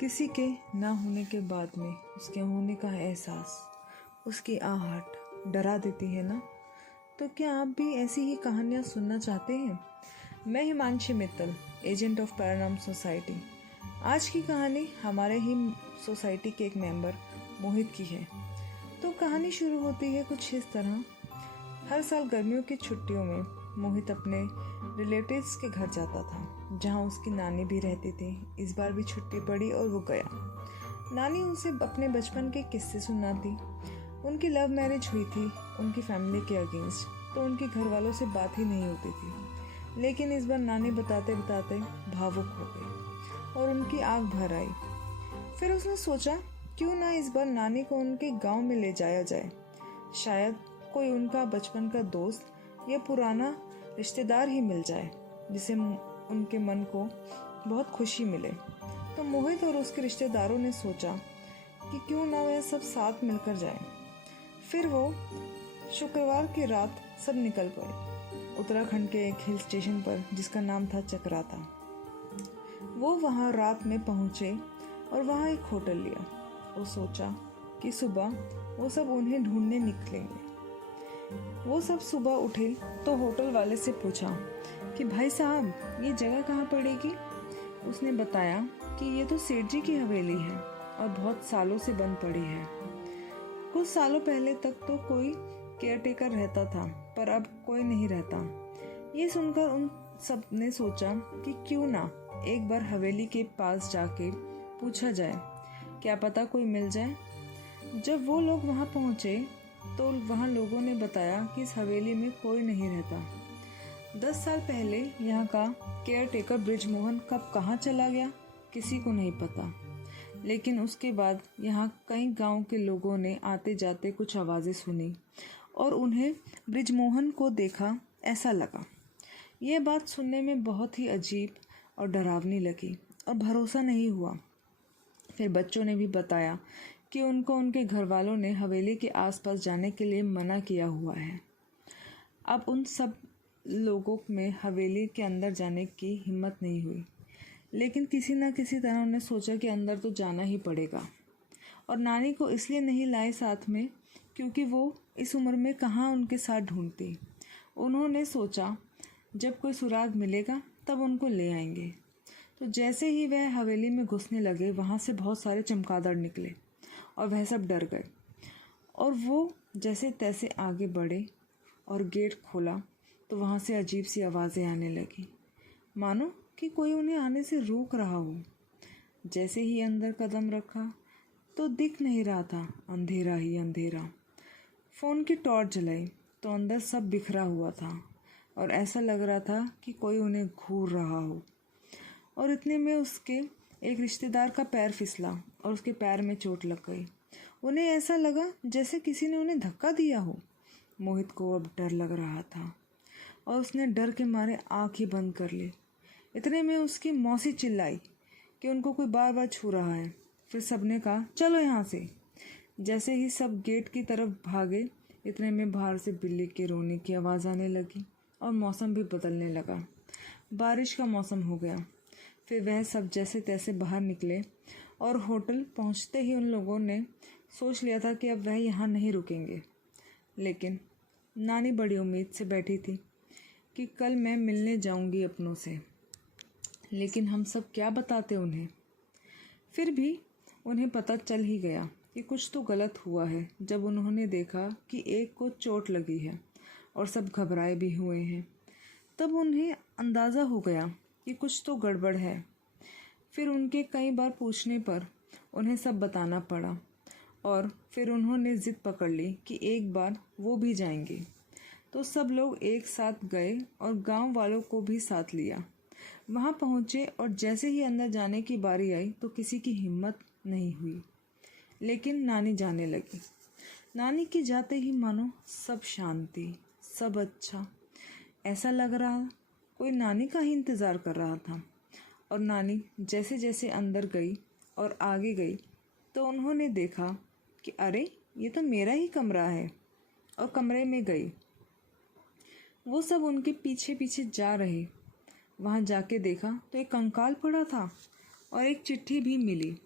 किसी के ना होने के बाद में उसके होने का एहसास, उसकी आहट डरा देती है ना। तो क्या आप भी ऐसी ही कहानियाँ सुनना चाहते हैं? मैं Himanshi Mittal, agent of paranormal society. आज की कहानी हमारे ही सोसाइटी के एक मेंबर मोहित की है। तो कहानी शुरू होती है कुछ इस तरह। हर साल गर्मियों की छुट्टियों में मोहित अपने रिलेटिव्स के घर जाता था, जहाँ उसकी नानी भी रहती थी। इस बार भी छुट्टी पड़ी और वो गया। नानी उसे अपने बचपन के किस्से सुनाती। उनकी लव मैरिज हुई थी उनकी फैमिली के अगेंस्ट, तो उनके घर वालों से बात ही नहीं होती थी। लेकिन इस बार नानी बताते बताते भावुक हो गई और उनकी आंख भर आई। फिर उसने सोचा क्यों ना इस बार नानी को उनके गांव में ले जाया जाए। शायद कोई उनका बचपन का दोस्त या पुराना रिश्तेदार ही मिल जाए जिसे उनके मन को बहुत खुशी मिले। तो मोहित और उसके रिश्तेदारों ने सोचा कि क्यों ना वह सब साथ मिलकर जाएं। फिर वो शुक्रवार की रात सब निकल पड़े उत्तराखंड के एक हिल स्टेशन पर जिसका नाम था चक्राता। वो वहाँ रात में पहुँचे और वहाँ एक होटल लिया। वो सोचा कि सुबह वो सब उन्हें ढूंढने निकलेंगे। वो सब सुबह उठे तो होटल वाले से पूछा कि भाई साहब ये जगह कहाँ पड़ेगी। उसने बताया कि ये तो सेठ जी की हवेली है और बहुत सालों से बंद पड़ी है। कुछ सालों पहले तक तो कोई केयरटेकर रहता था, पर अब कोई नहीं रहता। ये सुनकर उन सब ने सोचा कि क्यों ना एक बार हवेली के पास जाके पूछा जाए, क्या पता कोई मिल जाए। जब वो लोग वहाँ पहुँचे तो वहाँ लोगों ने बताया कि इस हवेली में कोई नहीं रहता। 10 साल पहले यहाँ का केयरटेकर बृजमोहन कब कहाँ चला गया किसी को नहीं पता। लेकिन उसके बाद यहाँ कई गांव के लोगों ने आते जाते कुछ आवाज़ें सुनी और उन्हें बृजमोहन को देखा ऐसा लगा। ये बात सुनने में बहुत ही अजीब और डरावनी लगी और भरोसा नहीं हुआ। फिर बच्चों ने भी बताया कि उनको उनके घर वालों ने हवेली के आसपास जाने के लिए मना किया हुआ है। अब उन सब लोगों में हवेली के अंदर जाने की हिम्मत नहीं हुई, लेकिन किसी न किसी तरह उन्हें सोचा कि अंदर तो जाना ही पड़ेगा। और नानी को इसलिए नहीं लाए साथ में क्योंकि वो इस उम्र में कहाँ उनके साथ ढूंढती। उन्होंने सोचा जब कोई सुराग मिलेगा तब उनको ले आएंगे। तो जैसे ही वह हवेली में घुसने लगे, वहाँ से बहुत सारे चमगादड़ निकले और वह सब डर गए। और वो जैसे तैसे आगे बढ़े और गेट खोला तो वहाँ से अजीब सी आवाज़ें आने लगी, मानो कि कोई उन्हें आने से रोक रहा हो। जैसे ही अंदर कदम रखा तो दिख नहीं रहा था, अंधेरा ही अंधेरा। फ़ोन की टॉर्च जलाई तो अंदर सब बिखरा हुआ था और ऐसा लग रहा था कि कोई उन्हें घूर रहा हो। और इतने में उसके एक रिश्तेदार का पैर फिसला और उसके पैर में चोट लग गई। उन्हें ऐसा लगा जैसे किसी ने उन्हें धक्का दिया हो। मोहित को अब डर लग रहा था और उसने डर के मारे आँख ही बंद कर ली। इतने में उसकी मौसी चिल्लाई कि उनको कोई बार बार छू रहा है। फिर सबने कहा चलो यहाँ से। जैसे ही सब गेट की तरफ भागे, इतने में बाहर से बिल्ली के रोने की आवाज़ आने लगी और मौसम भी बदलने लगा। बारिश का मौसम हो गया। फिर वह सब जैसे तैसे बाहर निकले और होटल पहुंचते ही उन लोगों ने सोच लिया था कि अब वह यहाँ नहीं रुकेंगे। लेकिन नानी बड़ी उम्मीद से बैठी थी कि कल मैं मिलने जाऊंगी अपनों से। लेकिन हम सब क्या बताते उन्हें। फिर भी उन्हें पता चल ही गया कि कुछ तो गलत हुआ है जब उन्होंने देखा कि एक को चोट लगी है और सब घबराए भी हुए हैं। तब उन्हें अंदाज़ा हो गया कि कुछ तो गड़बड़ है। फिर उनके कई बार पूछने पर उन्हें सब बताना पड़ा और फिर उन्होंने ज़िद पकड़ ली कि एक बार वो भी जाएंगे। तो सब लोग एक साथ गए और गांव वालों को भी साथ लिया। वहां पहुंचे और जैसे ही अंदर जाने की बारी आई तो किसी की हिम्मत नहीं हुई। लेकिन नानी जाने लगी। नानी के जाते ही मानो सब शांति, सब अच्छा। ऐसा लग रहा कोई नानी का ही इंतज़ार कर रहा था। और नानी जैसे जैसे अंदर गई और आगे गई तो उन्होंने देखा कि अरे ये तो मेरा ही कमरा है, और कमरे में गई। वो सब उनके पीछे पीछे जा रहे। वहाँ जाके देखा तो एक कंकाल पड़ा था और एक चिट्ठी भी मिली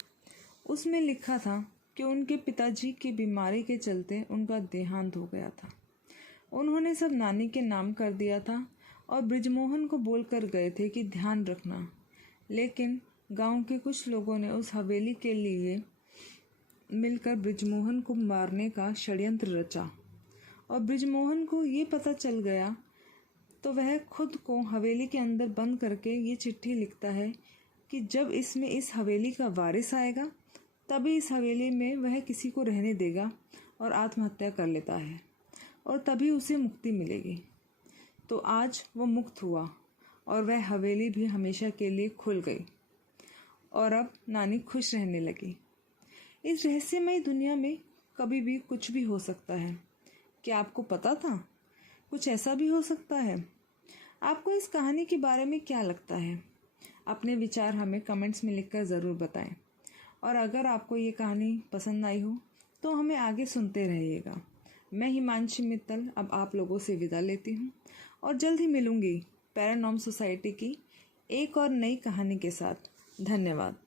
उसमें लिखा था कि उनके पिताजी की बीमारी के चलते उनका देहांत हो गया था। उन्होंने सब नानी के नाम कर दिया था और बृजमोहन को बोलकर गए थे कि ध्यान रखना, लेकिन गांव के कुछ लोगों ने उस हवेली के लिए मिलकर बृजमोहन को मारने का षड्यंत्र रचा और बृजमोहन को ये पता चल गया तो वह खुद को हवेली के अंदर बंद करके ये चिट्ठी लिखता है कि जब इसमें इस हवेली का वारिस आएगा तभी इस हवेली में वह किसी को रहने देगा और आत्महत्या कर लेता है और तभी उसे मुक्ति मिलेगी। तो आज वो मुक्त हुआ और वह हवेली भी हमेशा के लिए खुल गई और अब नानी खुश रहने लगी। इस रहस्यमय दुनिया में कभी भी कुछ भी हो सकता है। क्या आपको पता था? कुछ ऐसा भी हो सकता है। आपको इस कहानी के बारे में क्या लगता है? अपने विचार हमें कमेंट्स में लिखकर ज़रूर बताएं। और अगर आपको ये कहानी पसंद आई हो तो हमें आगे सुनते रहिएगा। मैं हिमांशी मित्तल अब आप लोगों से विदा लेती हूँ और जल्द ही मिलूँगी पैरानॉर्म सोसाइटी की एक और नई कहानी के साथ। धन्यवाद।